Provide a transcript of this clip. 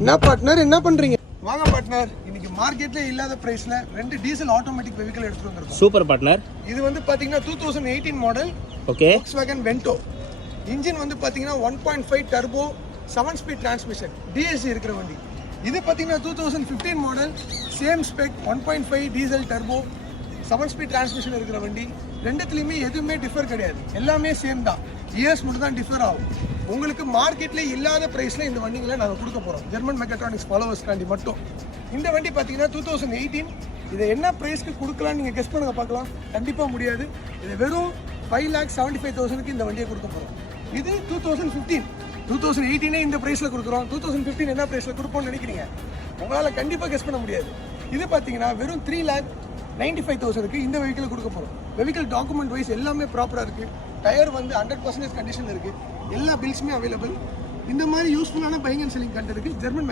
என்ன பார்ட்னர் என்ன பண்றீங்க? வாங்க பார்ட்னர், இன்னைக்கு மார்க்கெட்ல இல்லாத பிரைஸ்ல ரெண்டு டீசல் ஆட்டோமேட்டிக் வெஹிக்கிள் எடுத்துட்டு வந்திருக்கோம். Super partner. இது வந்து பாத்தீங்கன்னா 2018 model. Okay. Volkswagen Vento. Engine வந்து பாத்தீங்கன்னா 1.5 டர்போ 7 ஸ்பீட் டிரான்ஸ்மிஷன் டிஎஸ்சி இருக்கிற வண்டி. இது பாத்தீங்கன்னா 2015 model, same spec 1.5 diesel turbo 7 speed transmission இருக்கிற வண்டி. ரெண்டுத்துலயுமே எதுவுமே டிஃபர் கிடையாது, எல்லாமே சேம் தான். இயர்ஸ் மட்டும் தான் டிஃபர் ஆகும். உங்களுக்கு மார்க்கெட்ல இல்லாத பிரைஸ்ல இந்த வண்டிகளை நாங்கள் கொடுக்க போறோம், ஜெர்மன் மெக்காட்ரானிக்ஸ் ஃபாலோவர்ஸ்க்காண்டி மட்டும். இந்த வண்டி பார்த்தீங்கன்னா 2018. இதை என்ன பிரைஸ்க்கு கொடுக்கலாம்னு நீங்கள் கெஸ் பண்ணுங்க பார்க்கலாம். கண்டிப்பாக முடியாது. இது வெறும் 5,75,000 இந்த வண்டியை கொடுக்க போகிறோம். இது 2015. 2018 இந்த பிரைஸில் கொடுக்குறோம். 2015 என்ன பிரைஸில் கொடுப்போம்னு நினைக்கிறீங்க? உங்களால் கண்டிப்பாக கெஸ் பண்ண முடியாது. இது பார்த்தீங்கன்னா வெறும் 3,95,000 இந்த வெஹிக்கிள் கொடுக்க போகிறோம். வெஹிக்கிள் டாக்குமெண்ட் வைஸ் எல்லாமே ப்ராப்பராக இருக்குது. டயர் வந்து 100% கண்டிஷன் இருக்குது. எல்லா பில்ஸுமே அவைலபிள். இந்த மாதிரி யூஸ்ஃபுல்லான பையிங் அண்ட் செல்லிங் கண்டதுக்கு ஜெர்மன்